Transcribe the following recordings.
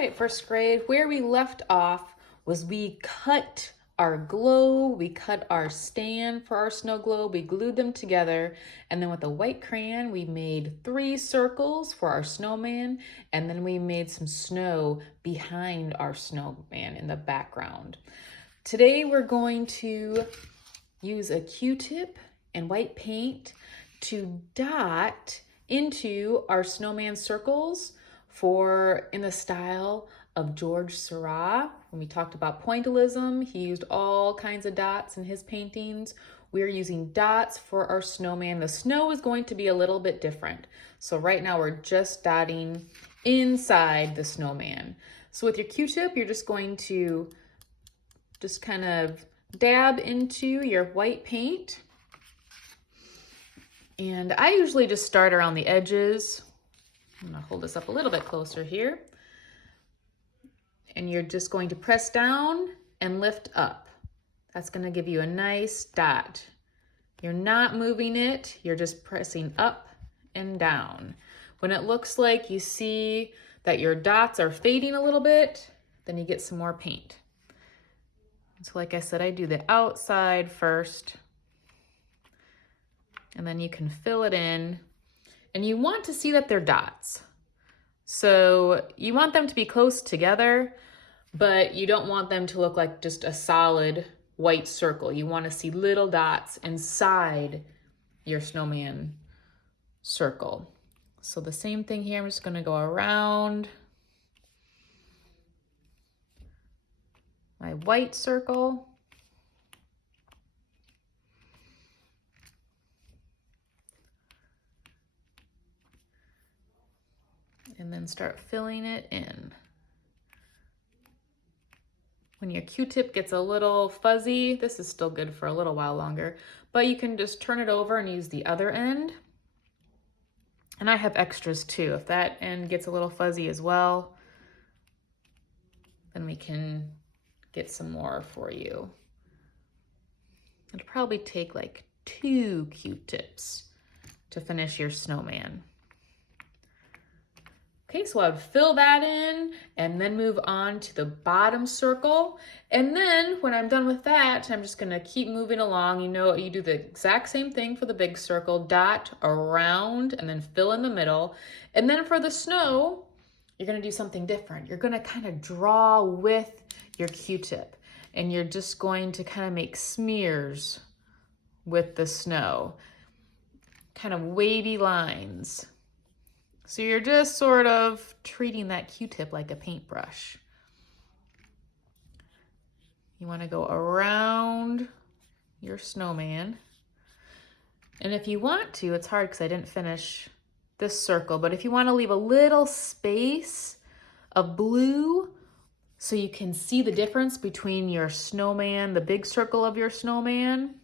right, first grade, where we left off was we cut our globe, we cut our stand for our snow globe, we glued them together, and then with a white crayon, we made 3 circles for our snowman, and then we made some snow behind our snowman in the background. Today we're going to use a Q-tip and white paint to dot into our snowman circles in the style of George Seurat. When we talked about pointillism, he used all kinds of dots in his paintings. We're using dots for our snowman. The snow is going to be a little bit different. So right now we're just dotting inside the snowman. So with your Q-tip, you're just going to kind of dab into your white paint. And I usually just start around the edges. I'm gonna hold this up a little bit closer here. And you're just going to press down and lift up. That's gonna give you a nice dot. You're not moving it, you're just pressing up and down. When it looks like you see that your dots are fading a little bit, then you get some more paint. So like I said, I do the outside first, and then you can fill it in. And you want to see that they're dots. So you want them to be close together, but you don't want them to look like just a solid white circle. You want to see little dots inside your snowman circle. So the same thing here, I'm just going to go around my white circle. And then start filling it in. When your Q-tip gets a little fuzzy, this is still good for a little while longer, but you can just turn it over and use the other end. And I have extras too. If that end gets a little fuzzy as well, then we can get some more for you. It'll probably take like 2 Q-tips to finish your snowman. Okay, so I would fill that in and then move on to the bottom circle. And then when I'm done with that, I'm just gonna keep moving along. You know, you do the exact same thing for the big circle, dot around and then fill in the middle. And then for the snow, you're gonna do something different. You're gonna kind of draw with your Q-tip, and you're just going to kind of make smears with the snow, kind of wavy lines. So you're just sort of treating that Q-tip like a paintbrush. You want to go around your snowman. And if you want to, it's hard because I didn't finish this circle, but if you want to leave a little space of blue so you can see the difference between your snowman, the big circle of your snowman,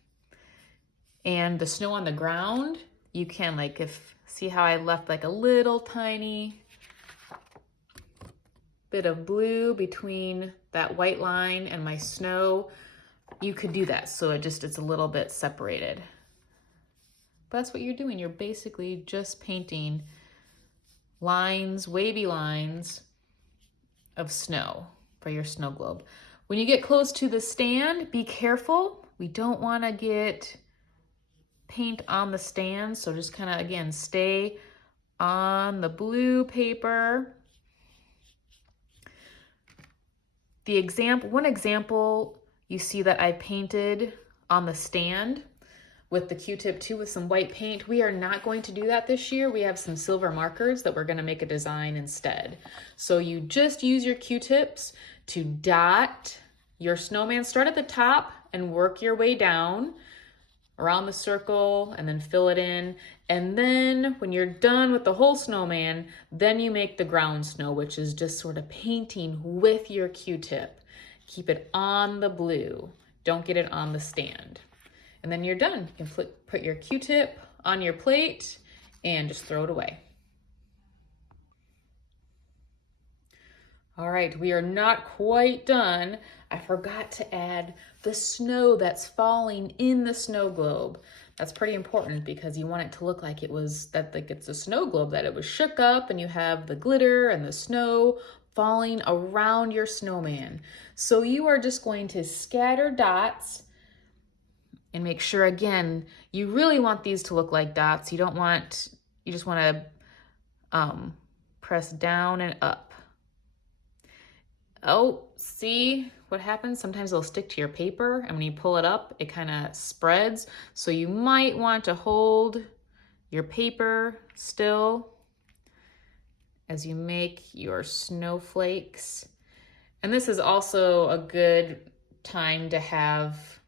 and the snow on the ground, you can, like, see how I left like a little tiny bit of blue between that white line and my snow? You could do that so it's a little bit separated. But that's what you're doing. You're basically just painting lines, wavy lines of snow for your snow globe. When you get close to the stand, be careful. We don't want to get paint on the stand, so just kind of, again, stay on the blue paper. One example you see that I painted on the stand with the Q-tip too with some white paint. We are not going to do that this year. We have some silver markers that we're going to make a design instead. So you just use your Q-tips to dot your snowman. Start at the top and work your way down around the circle and then fill it in. And then when you're done with the whole snowman, then you make the ground snow, which is just sort of painting with your Q-tip. Keep it on the blue. Don't get it on the stand. And then you're done. You can put your Q-tip on your plate and just throw it away. All right, we are not quite done. I forgot to add the snow that's falling in the snow globe. That's pretty important because you want it to look like it's a snow globe, that it was shook up and you have the glitter and the snow falling around your snowman. So you are just going to scatter dots and make sure, again, you really want these to look like dots. You just want to press down and up. Oh, see what happens? Sometimes they'll stick to your paper, and when you pull it up, it kind of spreads. So you might want to hold your paper still as you make your snowflakes. And this is also a good time to have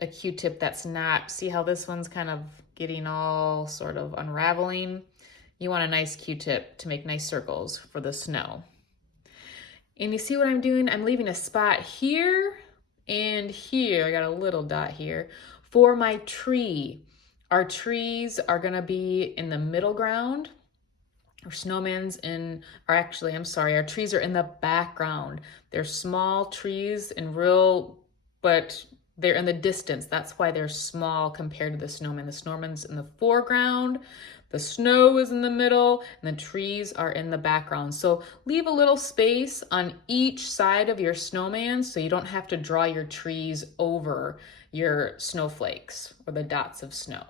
a Q-tip that's not, see how this one's kind of getting all sort of unraveling? You want a nice Q-tip to make nice circles for the snow. And you see what I'm doing? I'm leaving a spot here and here. I got a little dot here for my tree. Our trees are gonna be in the middle ground. Our our trees are in the background. They're small trees and but they're in the distance. That's why they're small compared to the snowman. The snowman's in the foreground, the snow is in the middle, and the trees are in the background. So leave a little space on each side of your snowman so you don't have to draw your trees over your snowflakes or the dots of snow.